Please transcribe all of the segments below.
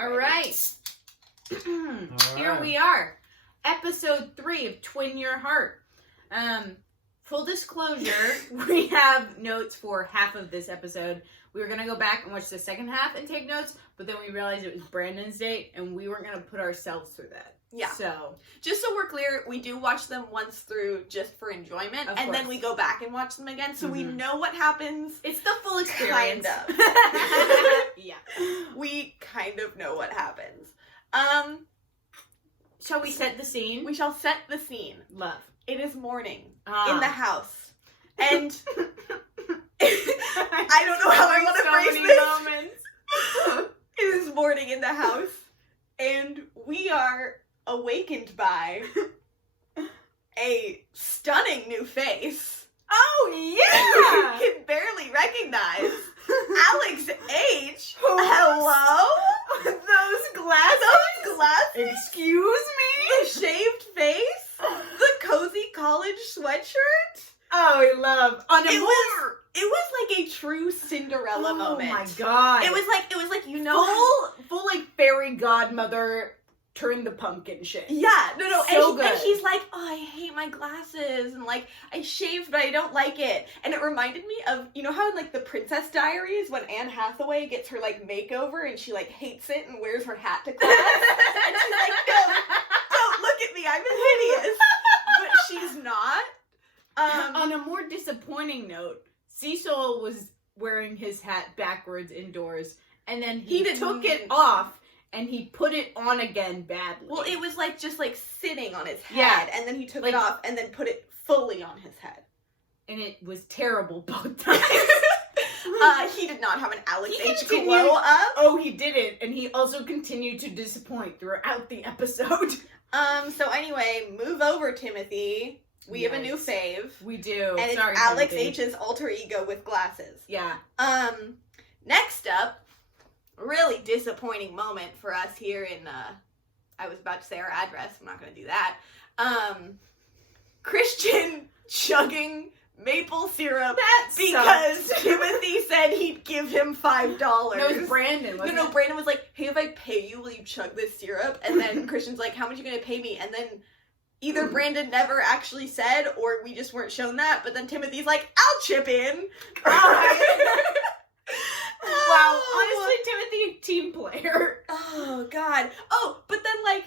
All right. Here we are. Episode 3 of Twin Your Heart. Full disclosure, we have notes for half of this episode. We were going to go back and watch the second half and take notes, but then we realized it was Brandon's date, and we weren't going to put ourselves through that. Yeah. So, just so we're clear, we do watch them once through just for enjoyment, and then we go back and watch them again, so we know what happens. It's the full experience. Kind of. Yeah. We kind of know what happens. Shall we set the scene? We shall set the scene. Love. It is morning in the house, and I don't know how I want to phrase this. It is morning in the house, and we are awakened by a stunning new face. Oh, yeah! You can barely recognize Alex H. Hello? Those glasses? Excuse me? The shaved face? The cozy college sweatshirt? Oh, I love. It was like a true Cinderella moment. Oh my god. It was like you know full like fairy godmother turn the pumpkin shit. Yeah, no, So good. And he's like, oh, I hate my glasses, and like, I shaved, but I don't like it. And it reminded me of, you know how in like the Princess Diaries, when Anne Hathaway gets her like makeover, and she like hates it and wears her hat to class, and she's like, no, don't look at me, I'm hideous. But she's not. On a more disappointing note, Cecil was wearing his hat backwards indoors, and then he took it off, and he put it on again badly. Well, it was like just like sitting on his head, and then he took it off and then put it fully on his head. And it was terrible both times. He did not have an Alex H glow up. Oh, he didn't, and he also continued to disappoint throughout the episode. So anyway, move over, Timothy. We have a new fave. We do. And Sorry, it's Alex Timothy. H's alter ego with glasses. Yeah. Next up, really disappointing moment for us here in, I was about to say our address, I'm not going to do that. Christian chugging maple syrup because Timothy said he'd give him $5. No, it was Brandon, wasn't it? No, Brandon was like, hey, if I pay you, will you chug this syrup? And then Christian's like, how much are you going to pay me? And then either Brandon never actually said, or we just weren't shown that, but then Timothy's like, I'll chip in. Wow, honestly, Timothy, team player. Oh, God. Oh, but then, like,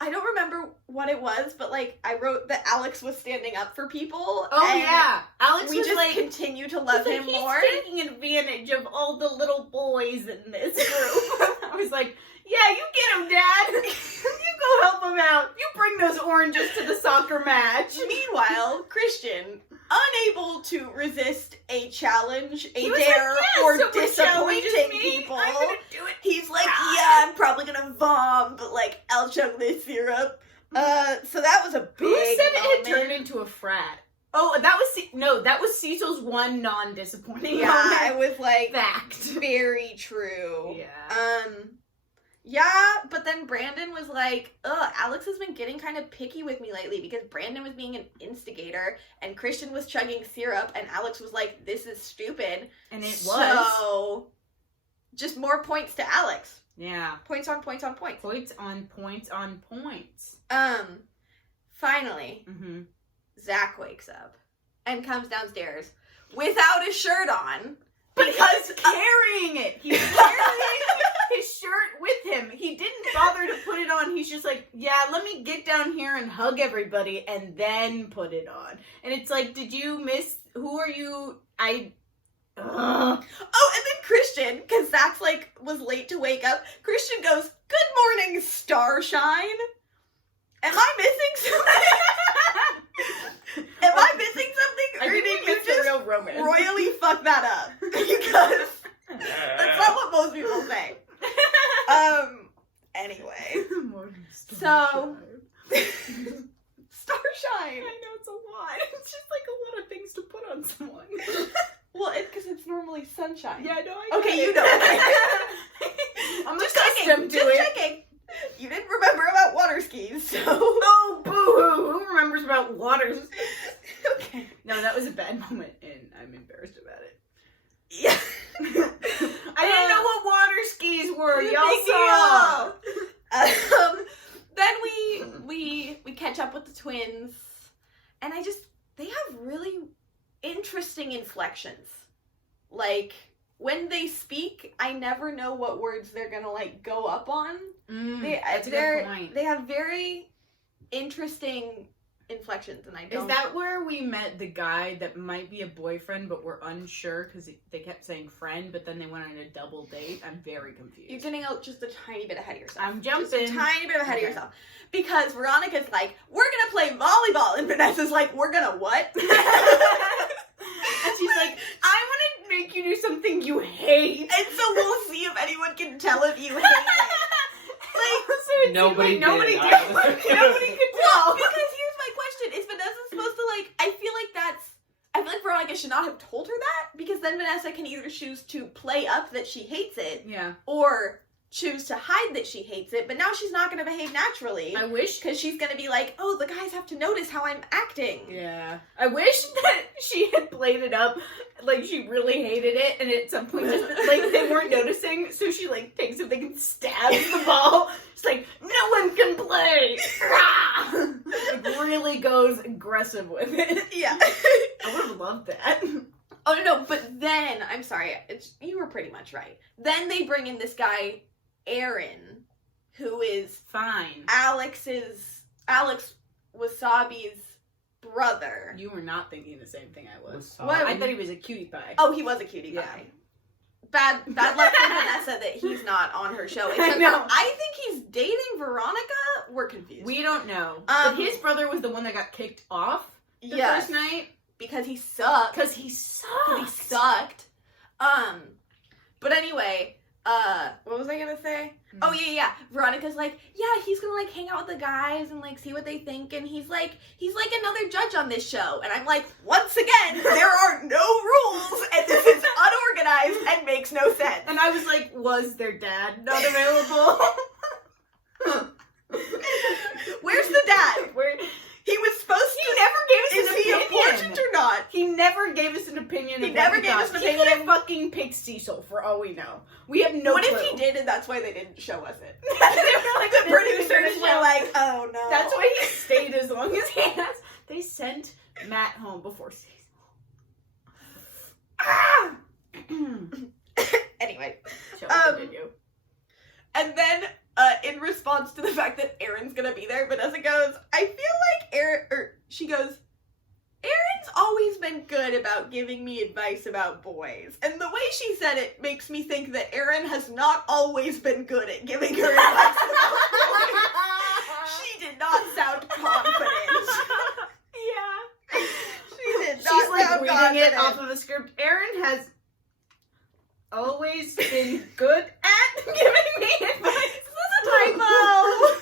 I don't remember what it was, but, like, I wrote that Alex was standing up for people. Oh, yeah. Alex we was just like, continue to love him more. He's taking advantage of all the little boys in this group. I was like, yeah, you get him, Dad. You go help him out. You bring those oranges to the soccer match. Meanwhile, Christian, unable to resist a challenge, a was dare, like, yeah, or someone disappointing challenges me, people, I'm gonna do it. he's like, yeah, I'm probably gonna vom, but like, I'll chug this syrup. So that was a big Who said it moment. had turned into a frat? Oh, that was Cecil's one non-disappointing Yeah, moment. I was like, Fact. very true. Yeah. Yeah, but then Brandon was like, Alex has been getting kind of picky with me lately because Brandon was being an instigator and Christian was chugging syrup and Alex was like, this is stupid. And it was. So, just more points to Alex. Yeah. Points on points on points. Points on points on points. Finally, Mm-hmm. Zach wakes up and comes downstairs without a shirt on. But he's carrying it. He's carrying his shirt with him. He didn't bother to put it on. He's just like, yeah, let me get down here and hug everybody and then put it on. And it's like, did you miss, who are you? Oh, and then Christian, because Zach's like, was late to wake up, Christian goes, good morning, Starshine. Am I missing something? Am I missing something? Or did you just real romance. royally fuck that up? Because that's not what most people say. Anyway. So, Starshine. I know it's a lot. It's just like a lot of things to put on someone. Well, it's because it's normally sunshine. Yeah, no, I know. Okay, you know. I'm just accustomed checking. to it. Just checking. You didn't remember about water skis, so. Oh, boo-hoo. Who remembers about waters? Okay. No, that was a bad moment, and I'm embarrassed about it. Yeah. I didn't know what water skis were. deal. Y'all saw. Then we catch up with the twins, and they have really interesting inflections. Like, when they speak, I never know what words they're gonna, like, go up on. That's a good point. They have very interesting inflections, and I don't... Is that where we met the guy that might be a boyfriend, but we're unsure because they kept saying friend, but then they went on a double date? I'm very confused. You're getting out just a tiny bit ahead of yourself. I'm jumping. Just a tiny bit ahead of yourself. Because Veronica's like, we're gonna play volleyball, and Vanessa's like, we're gonna what? And she's like, I want to make you do something you hate. And so we'll see if anyone can tell if you hate it. Like, nobody did. Nobody could Well, tell. because here's my question. Is Vanessa supposed to, like, I feel like Veronica should not have told her that, because then Vanessa can either choose to play up that she hates it, Yeah. or choose to hide that she hates it, but now she's not going to behave naturally. I wish. Because she's going to be like, oh, the guys have to notice how I'm acting. Yeah. I wish that she had played it up like she really hated it, and at some point just, like, they weren't noticing, so she, like, takes something and stabs the ball. It's like, no one can play! Like, really goes aggressive with it. Yeah. I would have loved that. Oh, no, but then, I'm sorry, you were pretty much right. Then they bring in this guy, Aaron, who is Fine. Alex Wasabi's brother. You were not thinking the same thing I was. What? I thought he was a cutie pie. Oh, he was a cutie Yeah. pie. Bad luck for Vanessa that he's not on her show. Except know. I think he's dating Veronica. We're confused. We don't know. But his brother was the one that got kicked off the first night. because he sucked. Because he sucked. But anyway, what was I gonna say? Oh, yeah. Veronica's like, yeah, he's gonna, like, hang out with the guys and, like, see what they think, and he's like another judge on this show. And I'm like, once again, there are no rules, and this is unorganized and makes no sense. And I was like, was their dad not available? Where's the dad? He was supposed to... He never gave us Is an he opinion. important or not? He never gave us an opinion. He of never what gave us an He opinion. could have fucking picked Cecil for all we know. We have no What clue. if he did and that's why they didn't show us it? They were like, The "This is producers gonna were show." like, oh no. That's why he stayed as long as he has. They sent Matt home before Cecil. Anyway. Shall we continue? And then, in response to the fact that Aaron's gonna be there, Vanessa goes, I feel like she goes, Aaron's always been good about giving me advice about boys. And the way she said it makes me think that Aaron has not always been good at giving her advice about boys. She did not sound confident. Yeah. She did not She's like sound reading confident. it off of a script. Aaron has always been good at giving me advice. This is a typo.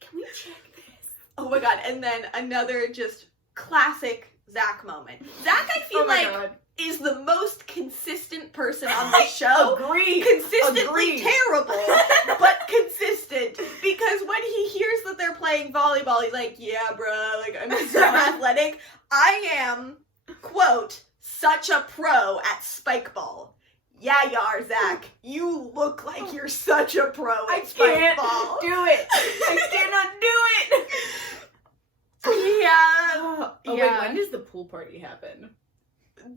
Can we check this? Oh my god, and then another just classic Zach moment. Zach, I feel God. is the most consistent person on the show. Agreed. Consistently Agreed. terrible, but consistent. Because when he hears that they're playing volleyball, he's like, yeah, bruh, like, I'm so athletic. I am, quote, such a pro at spike ball. Yeah, you are, Zach. You look like you're such a pro at spike ball. Do it. I cannot do it. Yeah. Oh, Yeah. wait, when does the pool party happen?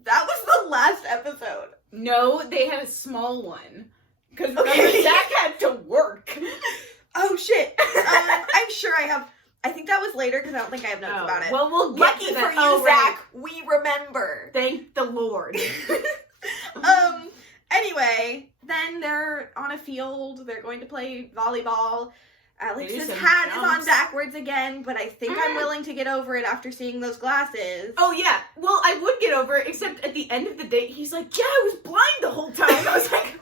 That was the last episode. No, they had a small one. Because remember, Okay. Zach had to work. Oh, shit. I'm sure I think that was later because I don't think I have notes about it. Well, we'll get Lucky to for that. you, Oh, right. Zach, we remember. Thank the Lord. Anyway, then they're on a field. They're going to play volleyball. Alex's Maybe some hat is on jumps. backwards again, but I think I'm willing to get over it after seeing those glasses. Oh, yeah. Well, I would get over it, except at the end of the date, he's like, yeah, I was blind the whole time. I was like,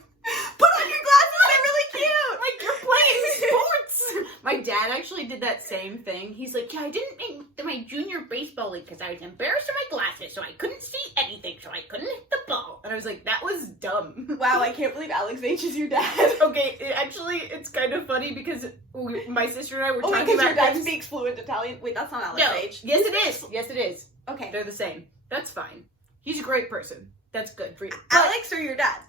Put on your glasses, they're really cute! like, you're playing sports. My dad actually did that same thing. He's like, yeah, I didn't make my junior baseball league because I was embarrassed of my glasses, so I couldn't see anything, so I couldn't hit the ball. And I was like, that was dumb. Wow, I can't believe Alex H is your dad. Okay, it's kind of funny because my sister and I were talking because about your dad things- speaks fluent Italian. Wait, that's not Alex No. H. Yes, it is. Yes, it is. Okay. They're the same. That's fine. He's a great person. That's good for you. Alex or your dad?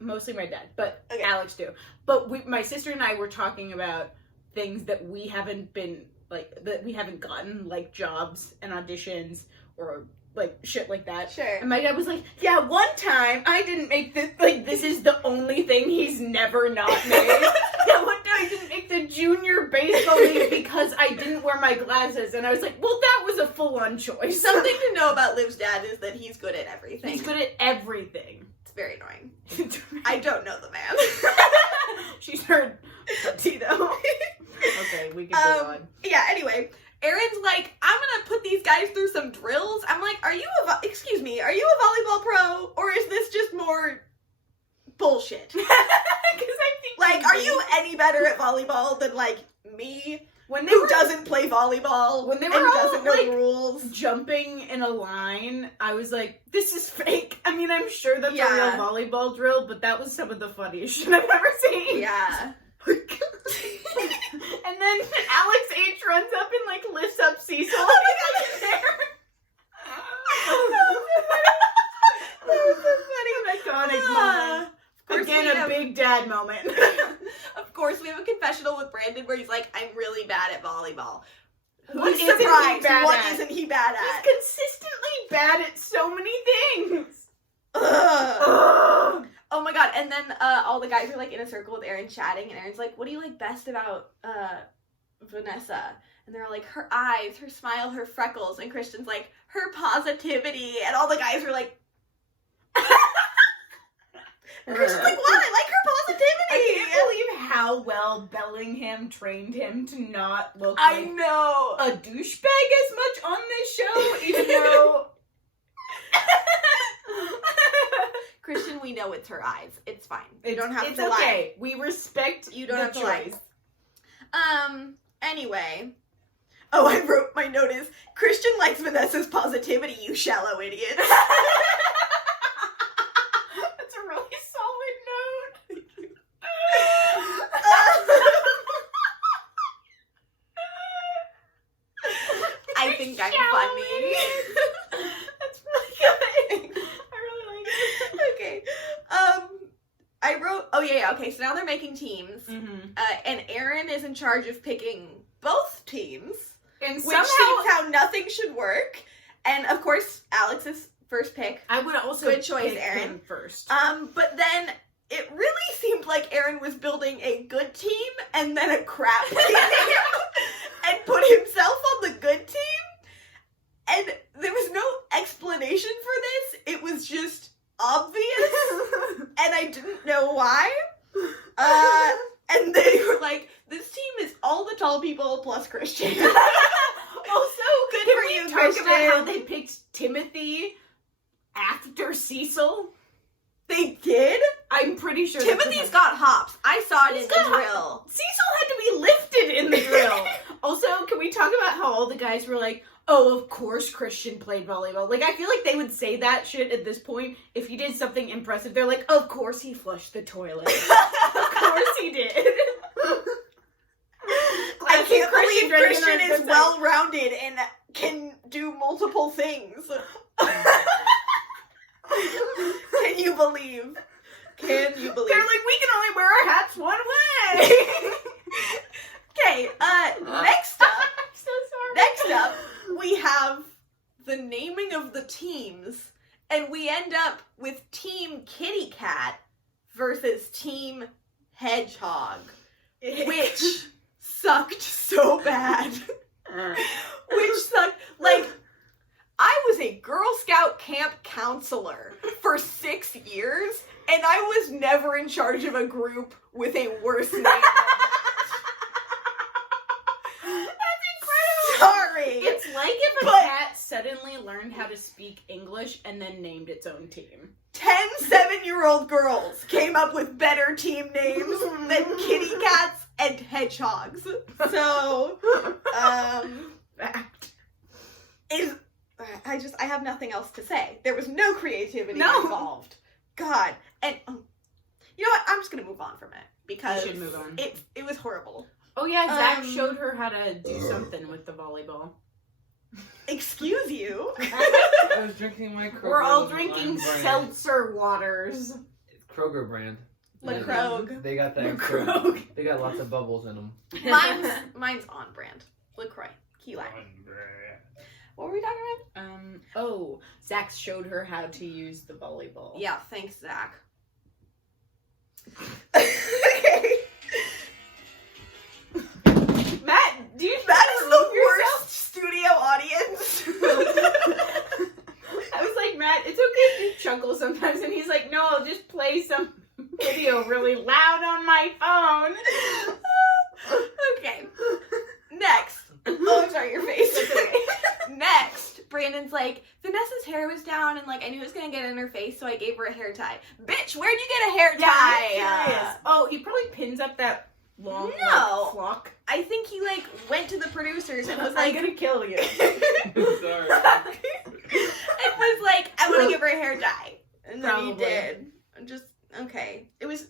Mostly my dad, but Okay. Alex too. But my sister and I were talking about things that we haven't been, like, that we haven't gotten, like jobs and auditions or like shit like that. Sure. And my dad was like, yeah, one time I didn't make this, like, this is the only thing he's never not made. Yeah, one time I didn't make the junior baseball team because I didn't wear my glasses. And I was like, well, that was a full-on choice. Something to know about Liv's dad is that he's good at everything. He's good at everything. It's very annoying. I don't know the man. She's heard Tito. Okay, we can go on. Yeah, anyway. Erin's like, I'm gonna put these guys through some drills. I'm like, are you a volleyball pro? Or is this just more bullshit? Because I think Like, are you any better at volleyball than, like, me? when they Who were doesn't play volleyball when they were and all, doesn't know like, the rules? jumping in a line, I was like, this is fake. I mean, I'm sure that's Yeah. a real volleyball drill, but that was some of the funniest shit I've ever seen. Yeah. And then Alex H runs up and, like, lifts up Cecil. Oh my god! That was so funny. Iconic Ah. moment. Of course Again, we a have- big dad moment. Of course, we have a confessional with Brandon where he's like, I'm really bad at volleyball. What Who's isn't he surprised? bad What at? isn't he bad He's at? consistently bad at so many things. Ugh. Ugh. Oh my god, and then all the guys are like in a circle with Erin chatting, and Erin's like, what do you like best about Vanessa? And they're all like, her eyes, her smile, her freckles, and Christian's like, her positivity, and all the guys are like, and Christian's like, what? I like her positivity! I can't believe how well Bellingham trained him to not look I like know! a douchebag as much on this show, even though... Christian, we know it's her eyes. It's fine. You don't have it's to okay. We respect You don't the have to lie. choice. Anyway. Oh, I wrote my note is, Christian likes Vanessa's positivity, you shallow idiot. That's a really solid note. I think I'm Shallow funny. That's really good. I really like it. Okay. I wrote, okay, so now they're making teams, and Erin is in charge of picking both teams, And which somehow, seems how nothing should work, and of course, Alex's first pick. I would also Good choice, pick Erin. him first. But then it really seemed like Erin was building a good team and then a crap team and put himself on the good team. And there was no explanation for this. It was just obvious. And I didn't know why. And they were like, this team is all the tall people plus Christian. Also, Good can for we you, talk about how Christian. they picked Timothy after Cecil? They did? I'm pretty sure that's Timothy's what got hops. I saw it He's in the got drill. Cecil had to be lifted in the drill. Also, can we talk about how all the guys were like, oh, of course Christian played volleyball. Like, I feel like they would say that shit at this point. If he did something impressive, they're like, of course he flushed the toilet. Of course he did. I can't believe drinking Christian on is good well-rounded and can do multiple things. Can you believe? Can you believe? They're like, we can only wear our hats one way. Okay, next up, I'm so sorry. next up, we have the naming of the teams, and we end up with Team Kitty Cat versus Team Hedgehog, which sucked so bad. Which sucked. Like, I was a Girl Scout camp counselor for 6 years, and I was never in charge of a group with a worse name. That's incredible. Sorry. It's like if a But- cat suddenly learned how to speak English and then named its own team. 10 7-year-old girls came up with better team names than kitty cats and hedgehogs. So, Fact. I have nothing else to say. There was no creativity No. involved. God. And, you know what? I'm just gonna move on from it. Because We should move on. it was horrible. Oh yeah, Zach Um, showed her how to do something with the volleyball. Excuse you. I was drinking my Coke. We're all with drinking lime brandy. seltzer waters. Kroger brand. LaCrogue. They got that. LaCrogue. They got lots of bubbles in them. Mine's on brand. LaCroix. Key lime. What were we talking about? Zach showed her how to use the volleyball. Yeah, thanks, Zach. Okay. Matt is the worst studio audience. I was like, Matt, it's okay if you chuckle sometimes, and he's like, no, I'll just play some video really loud on my phone. Okay. Next. Oh, I'm sorry, your face. That's okay. Next, Brandon's like, Vanessa's hair was down, and like I knew it was gonna get in her face, so I gave her a hair tie. Bitch, where'd you get a hair tie? Oh, he probably pins up that long flock. I think he like went to the producers and was I'm like, gonna kill you. Sorry. and was like, I want to give her a hair tie, and then he did. Just okay. It was.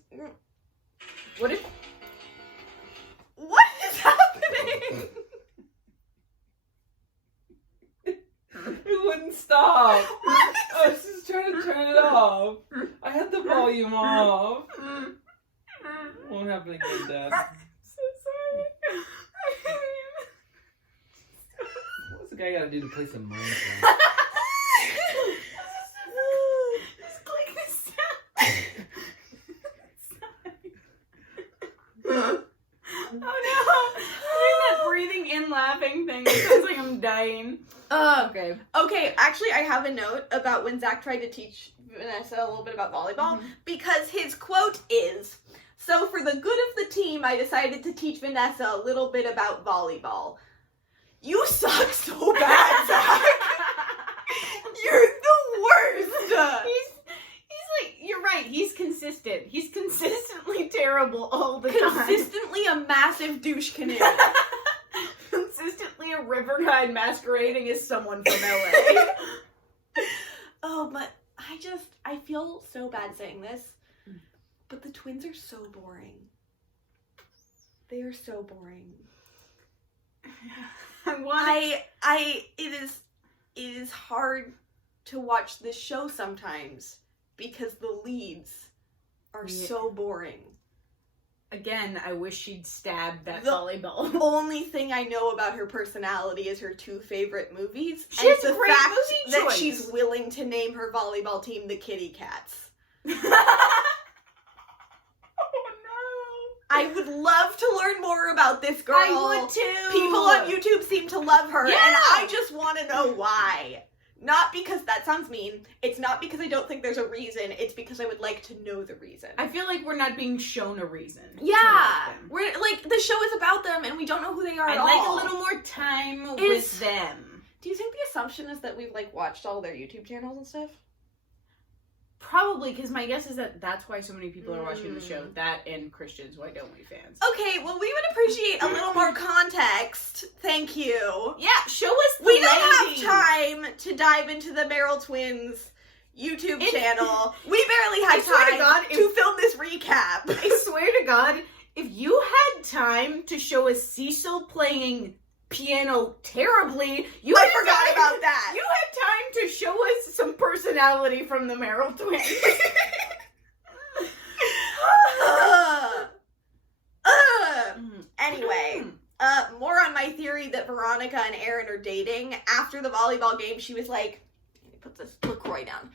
What is happening? It wouldn't stop. I was just trying to turn it off. I had the volume off. Won't happen again, Dad. So sorry. What's the guy gotta do to play some Minecraft? Just click the sound. Oh no! Doing that breathing in, laughing thing. It sounds like I'm dying. Okay. Okay, actually, I have a note about when Zach tried to teach Vanessa a little bit about volleyball, because his quote is, so for the good of the team, I decided to teach Vanessa a little bit about volleyball. You suck so bad, Zach. You're the worst. He's like, you're right, he's consistent. He's consistently terrible all the time. Consistently a massive douche canoe. Consistently a river guide masquerading as someone from LA. Oh, but I feel so bad saying this, but the twins are so boring. They are so boring. It is hard to watch this show sometimes because the leads are so boring. Again, I wish she'd stabbed that volleyball. The only thing I know about her personality is her two favorite movies. She has a great fact movie that choice. she's willing to name her volleyball team the Kitty Cats. Oh no! I would love to learn more about this girl. I would too. People on YouTube seem to love her, Yeah. and I just want to know why. Not because that sounds mean. It's not because I don't think there's a reason. It's because I would like to know the reason. I feel like we're not being shown a reason. Yeah, we're like the show is about them, and we don't know who they are at all. I'd like a little more time with them. Do you think the assumption is that we've like watched all their YouTube channels and stuff? Probably, because my guess is that that's why so many people are watching the show. That and Christian's Why Don't We fans. Okay, well, we would appreciate a little more context. Thank you. Yeah, show us the We don't have time to dive into the Meryl Twins YouTube channel. We barely had time to film this recap. I swear to God, if you had time to show us Cecil playing piano terribly, I forgot about that. You had time to show us some personality from the Meryl Twins. Anyway, more on my theory that Veronica and Aaron are dating. After the volleyball game, she was like, let me put this LaCroix down.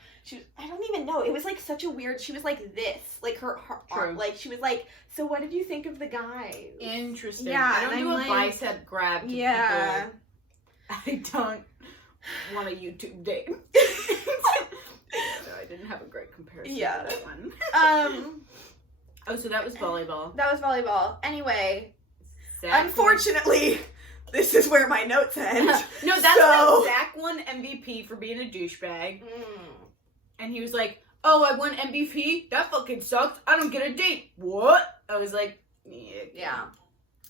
I don't even know. It was like such a weird, she was like this, like her arm, like she was like, so what did you think of the guys? Interesting. Yeah, I don't do a bicep grab to people. I don't want a YouTube date. So I didn't have a great comparison to that one. Oh, so that was volleyball. That was volleyball. Anyway, Zach unfortunately, this is where my notes end. No, that's when Zach won MVP for being a douchebag. And he was like, oh, I won MVP? That fucking sucks. I don't get a date. What? I was like, yeah.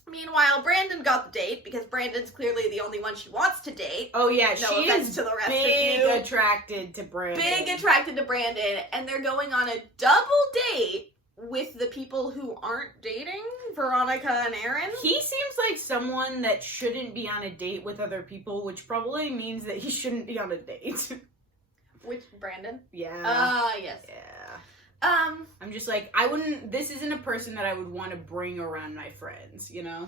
Meanwhile, Brandon got the date because Brandon's clearly the only one she wants to date. Oh, yeah. No she offense is to the rest big of you. attracted to Brandon. Big attracted to Brandon. And they're going on a double date with the people who aren't dating, Veronica and Aaron. He seems like someone that shouldn't be on a date with other people, which probably means that he shouldn't be on a date. Which, Brandon? Yeah. Yes. Yeah. I'm just like, this isn't a person that I would want to bring around my friends, you know?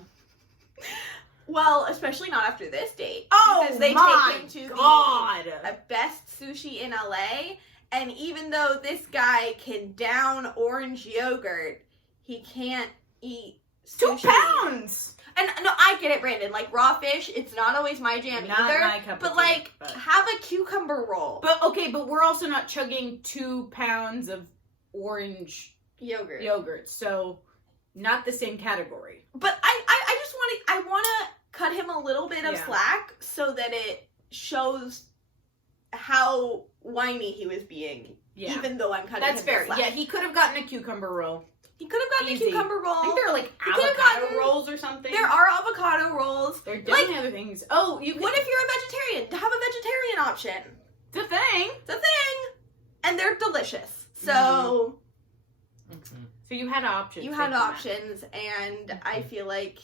Well, especially not after this date. Oh, because they my take him to God. the best sushi in LA, and even though this guy can down orange yogurt, he can't eat sushi. 2 pounds! And no, I get it, Brandon. Like, raw fish, it's not always my jam Not either. my cup of but, tea, like, but- have a cucumber roll. But we're also not chugging 2 pounds of orange Yogurt. so not the same category. But I just want to cut him a little bit of slack so that it shows how whiny he was being. Yeah. Even though I'm cutting That's him fair. the slack. Yeah, he could have gotten a cucumber roll. He could have gotten Easy. a cucumber roll. I think there are like He could've avocado gotten- rolls or something. There are avocado rolls. There are definitely other things. Oh, you could... What if you're a vegetarian? Have a vegetarian option. It's a thing. It's a thing. And they're delicious. So So you had options. you had Thank you, Matt. options, and I feel like...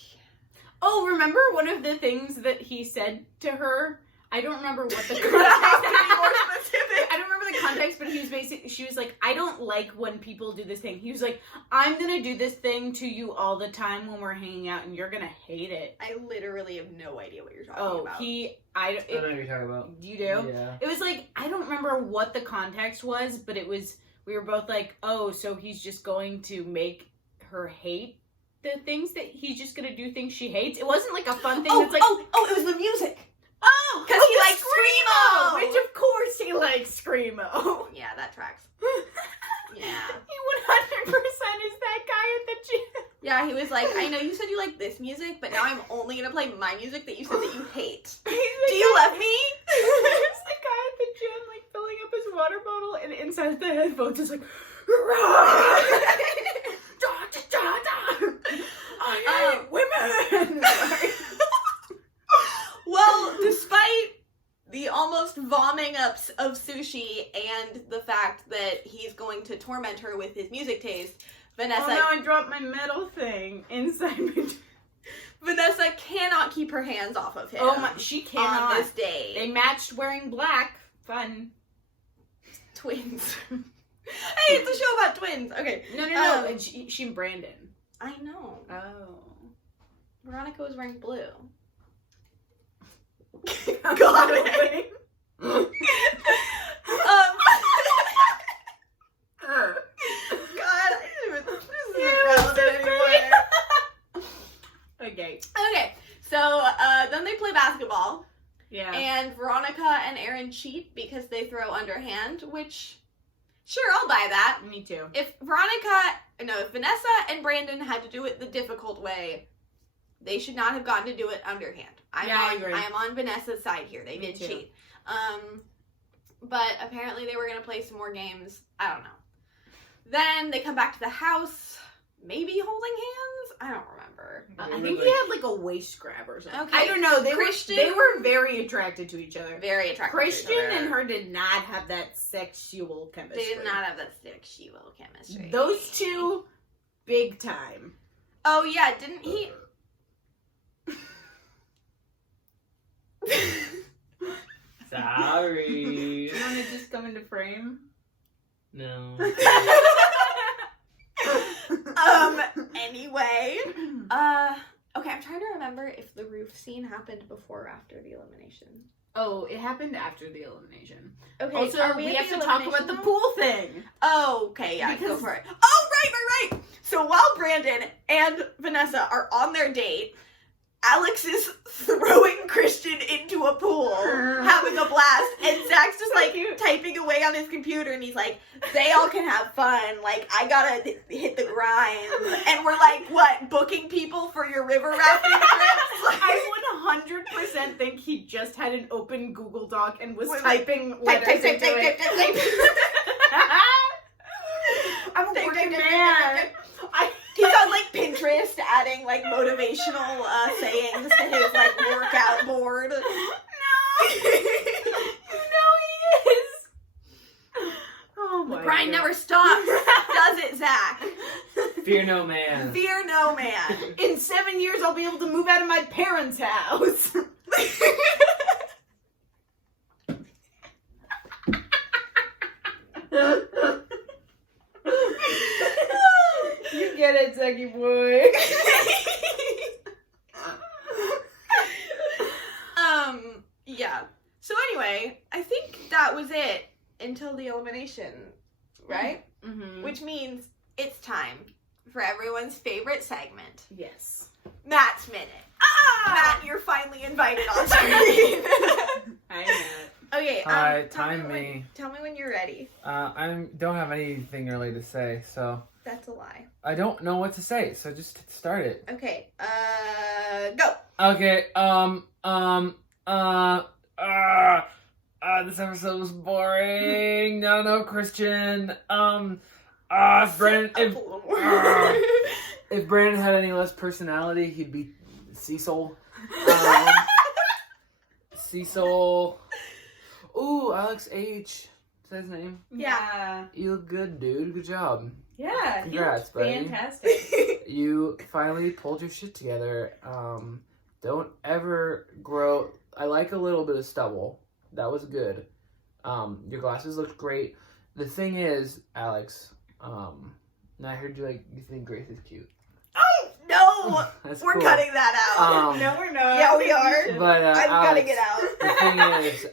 Oh, remember one of the things that he said to her? I don't remember what the context. I don't remember the context, but he was basically, she was like, I don't like when people do this thing. He was like, I'm gonna do this thing to you all the time when we're hanging out, and you're gonna hate it. I literally have no idea what you're talking about. I know what you're talking about. You do? Yeah. It was like, I don't remember what the context was, but it was, we were both like, oh, so he's just going to make her hate the things that he's just gonna do things she hates. It wasn't like a fun thing. It's like, it was the music. oh, because he likes Screamo! which of course he likes Screamo. Yeah, that tracks. Yeah. He 100% is that guy at the gym. Yeah, he was like, I know you said you like this music, but now I'm only gonna play my music that you said that you hate. Do you love me? There's the guy at the gym, like, filling up his water bottle, and inside the headphones is like, I hate women! Well, despite the almost vomiting up of sushi and the fact that he's going to torment her with his music taste, Vanessa... Oh no, I dropped my metal thing inside my... Vanessa cannot keep her hands off of him. Oh my, she cannot. On this day. They matched wearing black. Fun. Twins. Hey, it's a show about twins. Okay. No. And she and Brandon. I know. Oh. Veronica was wearing blue. Got it. God, this isn't relevant anymore. Okay. Okay, so then they play basketball. Yeah. And Veronica and Aaron cheat because they throw underhand, which, sure, I'll buy that. Me too. If Vanessa and Brandon had to do it the difficult way, they should not have gotten to do it underhand. I agree. I am on Vanessa's side here. They did cheat. But apparently they were going to play some more games. I don't know. Then they come back to the house, maybe holding hands? I don't remember. I think he had like a waist grab or something. Okay. I don't know. They were very attracted to each other. Very attractive. Christian and her did not have that sexual chemistry. They did not have that sexual chemistry. Those two, big time. Oh yeah, didn't he? Sorry. You want to just come into frame? No. Anyway. Okay, I'm trying to remember if the roof scene happened before or after the elimination. Oh, it happened after the elimination. Okay, Also, are we at have the to talk about elimination the now? pool thing. Oh, okay, yeah, go Because- for it. Oh, right. So while Brandon and Vanessa are on their date, Alex is throwing Christian into a pool, having a blast, and Zach's just like typing away on his computer, and he's like, they all can have fun, like, I gotta hit the grind. And we're like, what, booking people for your river rafting trips? Like, I 100% think he just had an open Google Doc and was Type, typing letters into it. I'm a working man. He's on like Pinterest adding like motivational sayings to his like workout board. No, he is. Oh my The grind God. never stops, does it, Zach? Fear no man. Fear no man. In 7 years, I'll be able to move out of my parents' house. Dougie boy. Yeah. So anyway, I think that was it until the elimination, right? Mm-hmm. Which means it's time for everyone's favorite segment, Yes. Matt's Minute. Matt, you're finally invited on screen. I know. Okay. Alright, tell time me. me. Tell me when you're ready. I don't have anything really to say, so That's a lie. I don't know what to say, so just start it. Okay. Go. Okay, this episode was boring. No, Christian. If Brandon, Up a little more. if Brandon had any less personality, he'd be Cecil. Cecil. Ooh, Alex H. Is that his name? Yeah. You look good, dude. Good job. Yeah. Congrats, buddy. Fantastic. You finally pulled your shit together. Don't ever grow. I like a little bit of stubble. That was good. Your glasses looked great. The thing is, Alex, I heard you think Grace is cute. Oh, no! That's We're cool. cutting that out. No, we're not. Yeah, we are. But I'm Alex, cutting it out. the thing is,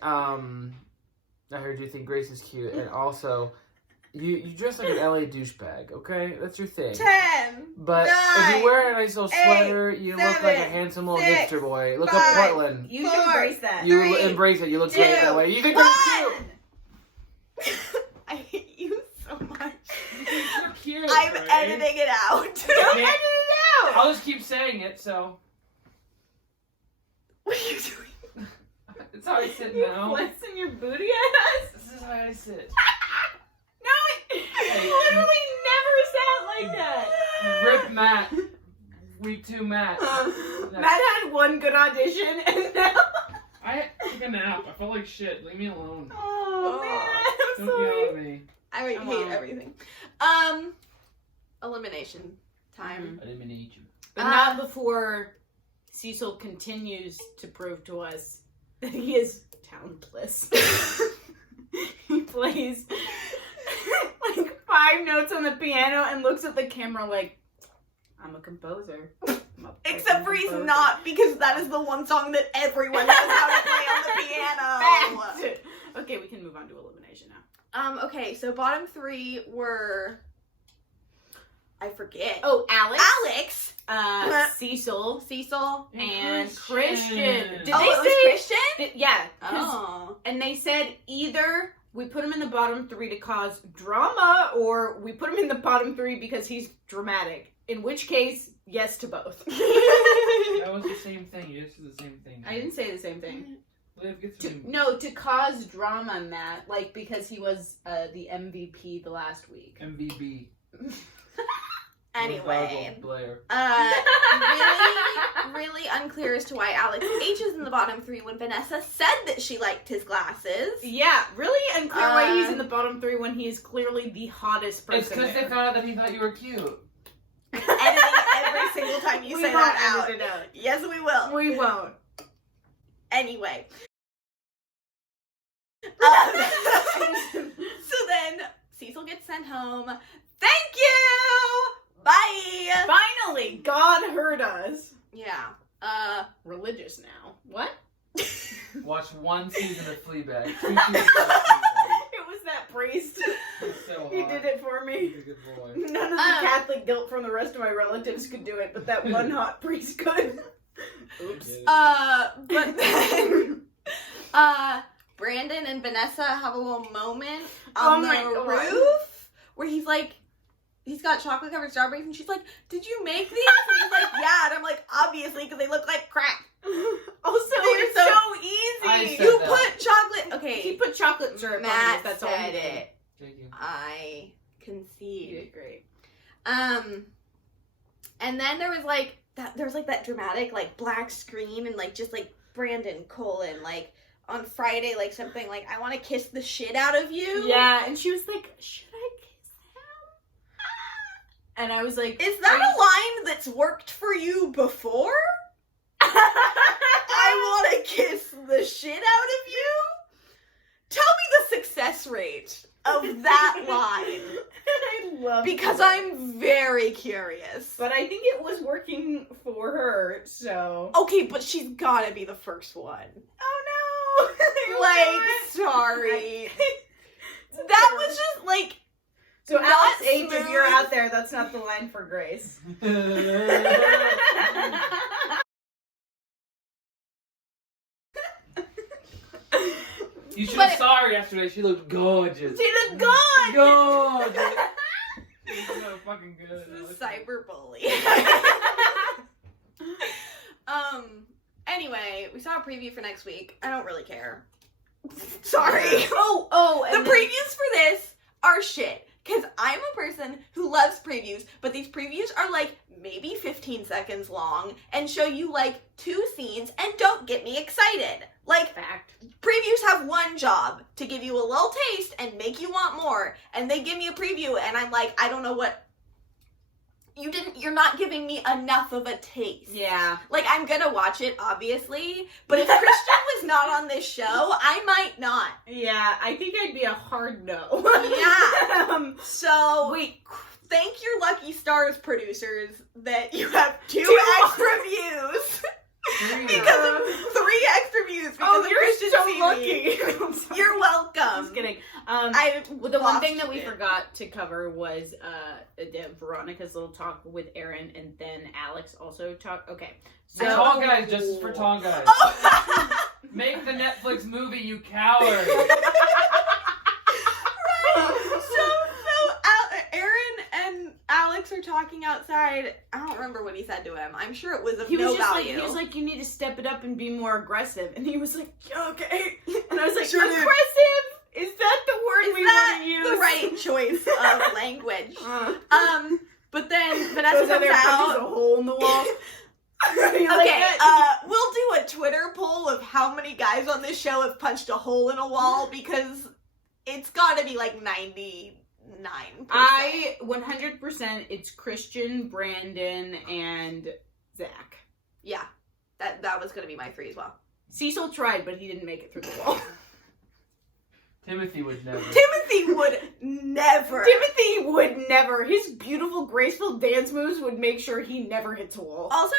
I heard you think Grace is cute, and also, you dress like an LA douchebag. Okay, that's your thing. 10. But 9, if you wear a nice little sweater, you look like a 7, handsome little 6, hipster boy. Look 5, up Portland. You 4, embrace that. You 3, embrace it. You look 2, great that way. You think Grace is cute. I hate you so much. You're cute. I'm Grace. editing it out. Don't edit it out. I'll just keep saying it, so. What are you doing? It's how I sit You now. flexing your booty at us? This is how I sit. No, it literally never sat like that. Rip Matt. Week 2 Matt. Matt had one good audition, and now. I took a nap. I felt like shit. Leave me alone. Oh, man, I'm Don't sorry. yell at me. I I hate won't. everything. Elimination time. I didn't mean to eat you. But not before Cecil continues to prove to us that he is talentless. He plays like 5 notes on the piano and looks at the camera like, I'm a composer. Except for he's not, because that is the one song that everyone knows how to play on the piano. Fact. Okay, we can move on to elimination now. Okay, so bottom 3 were, I forget. Oh, Alex. Alex, Cecil. Cecil, And Christian. Did oh, they it was say Christian? Yeah. 'cause- Oh. And they said either we put him in the bottom 3 to cause drama, or we put him in the bottom 3 because he's dramatic. In which case, yes to both. That was the same thing. You just did the same thing. I didn't say the same thing. Liv gets to To cause drama, Matt, like because he was the MVP the last week. MVB. Anyway, Blair. really unclear as to why Alex H is in the bottom 3 when Vanessa said that she liked his glasses. Yeah, really unclear why he's in the bottom 3 when he is clearly the hottest person. It's because they there. found out that he thought you were cute. Editing every single time you We say won't that out. edit it out. Yes, we will. We won't. Anyway. So then, Cecil gets sent home. Thank you! Bye! Finally, God heard us. Yeah. Religious now. What? Watch 1 season of Fleabag. 2 seasons of Fleabag. It was that priest. He's so He hot. did it for me. He's a good boy. None of the Catholic guilt from the rest of my relatives could do it, but that one hot priest could. Oops. But then, Brandon and Vanessa have a little moment on Oh my the God. roof where he's like, he's got chocolate covered strawberries and she's like, did you make these? And he's like, yeah. And I'm like, obviously, because they look like crap. Also, They're it's so- so I easy. said You that. put chocolate, He okay, put chocolate syrup on Matt it. That's all he said did. it. Thank you. I He concede. did great. And then there was like that dramatic like black screen and like just like Brandon colon like on Friday like something like I want to kiss the shit out of you. Yeah, and she was like, should I kiss him? And I was like, Is that a line that's worked for you before? I want to kiss the shit out of you? Tell me the success rate of that line. I love Because it. I'm very curious. But I think it was working for her, so. Okay, but she's gotta be the first one. Oh no! Like, sorry. That was just, like, So not Alex H, if smooth. you're out there, that's not the line for Grace. You should But have saw her yesterday. She looked gorgeous. she looked good! Gorgeous. She's so fucking good. This is cyberbully. Anyway, we saw a preview for next week. I don't really care. Sorry. Oh, The previews for this are shit. Because I'm a person who loves previews, but these previews are like maybe 15 seconds long and show you like 2 scenes and don't get me excited. Like, fact. previews have one job, to give you a little taste and make you want more. And they give me a preview and I'm like, I don't know what... You're not giving me enough of a taste. Yeah. Like, I'm gonna watch it, obviously, but if Christian was not on this show, I might not. Yeah, I think I'd be a hard no. Yeah. So, Wait. thank your lucky stars producers that you have 2 Two extra views. There Because of 3 extra views because of Christian Seavey. lucky. You're welcome. Just kidding. The One thing that we forgot to cover was Veronica's little talk with Aaron, and then Alex also talked. Okay, so Tall guys, justice for tall guys. Oh. Make the Netflix movie, you coward. Aaron and Alex are talking outside. I don't remember what he said to him. I'm sure it was of he was no just value. like, he was like, you need to step it up and be more aggressive, and he was like, yeah, okay, and I was like, Sure did. aggressive. Is that the word Is we that want to use? the right choice of language? But then Vanessa Goes out comes there, punches out. a hole in the wall. Okay, we'll do a Twitter poll of how many guys on this show have punched a hole in a wall because it's got to be like 99%. 100%. It's Christian, Brandon, and Zach. Yeah, that was gonna be my 3 as well. Cecil tried, but he didn't make it through the wall. Timothy would never. Timothy would never. Timothy would never. His beautiful, graceful dance moves would make sure he never hits a wall. Also,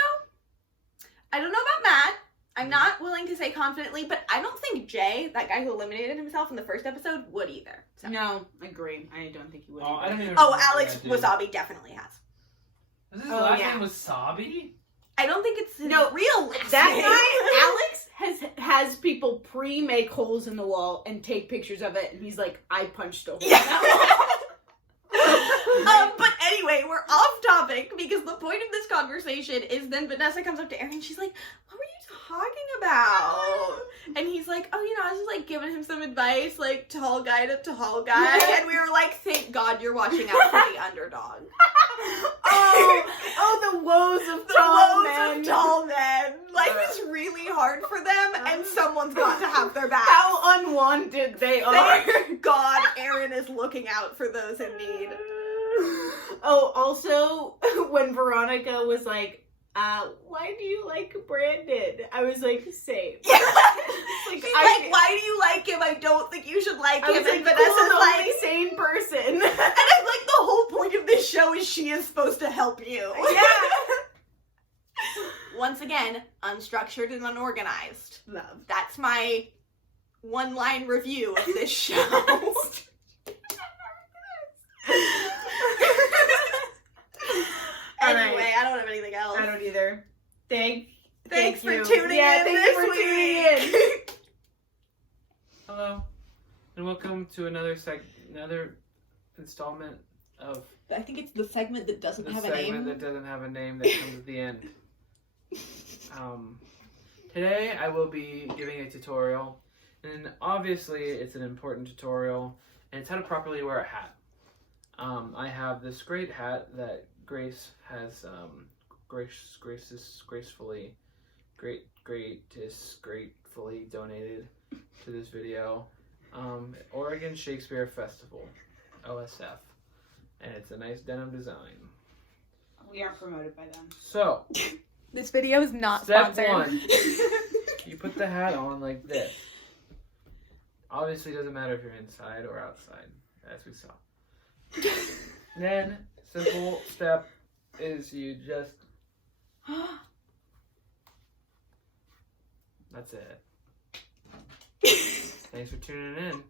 I don't know about Matt. I'm not willing to say confidently, but I don't think Jay, that guy who eliminated himself in the first episode, would either. So. No, agree. I don't think he would. Oh, I don't even. Oh, remember Alex that dude. Wasabi definitely has. Was his Oh, last yeah. name Wasabi? I don't think it's his No, real last That name. guy, Alex, has people pre-make holes in the wall and take pictures of it, and he's like, I punched a hole in that wall. But anyway, we're off topic because the point of this conversation is then Vanessa comes up to Aaron and she's like, what were you talking about? And he's like, oh, I was just like giving him some advice, like tall guy to tall guy. And we were like, thank God you're watching out for the underdog. The woes of The tall woes men. of tall men. Life is really hard for them and someone's got to have their back. How unwanted they are. Thank God Aaron is looking out for those in need. Oh, also, when Veronica was like, why do you like Brandon? I was like, same. Yeah. Like, She's like, why do you like him? I don't think you should like I him. was like, And Vanessa's cool, the like, only sane person. and I'm like, the whole point of this show is she is supposed to help you. Yeah. Once again, unstructured and unorganized. Love. That's my one-line review of this show. Anyway, I don't have anything else. I don't either. Thanks Thank for you. tuning Yeah, in thank this you for week. tuning in. Hello, and welcome to another installment of I think it's the segment that doesn't the have a segment name. that doesn't have a name that comes at the end. Today I will be giving a tutorial, and obviously it's an important tutorial, and it's how to properly wear a hat. I have this great hat that Grace has gratefully donated to this video. Oregon Shakespeare Festival, OSF, and it's a nice denim design. We are promoted by them. So, This video is not Step sponsored. 1. You put the hat on like this. Obviously, it doesn't matter if you're inside or outside, as we saw. Then, simple step is you just... That's it. Thanks for tuning in.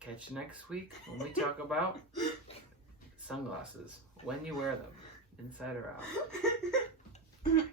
Catch you next week when we talk about sunglasses. When you wear them, inside or out.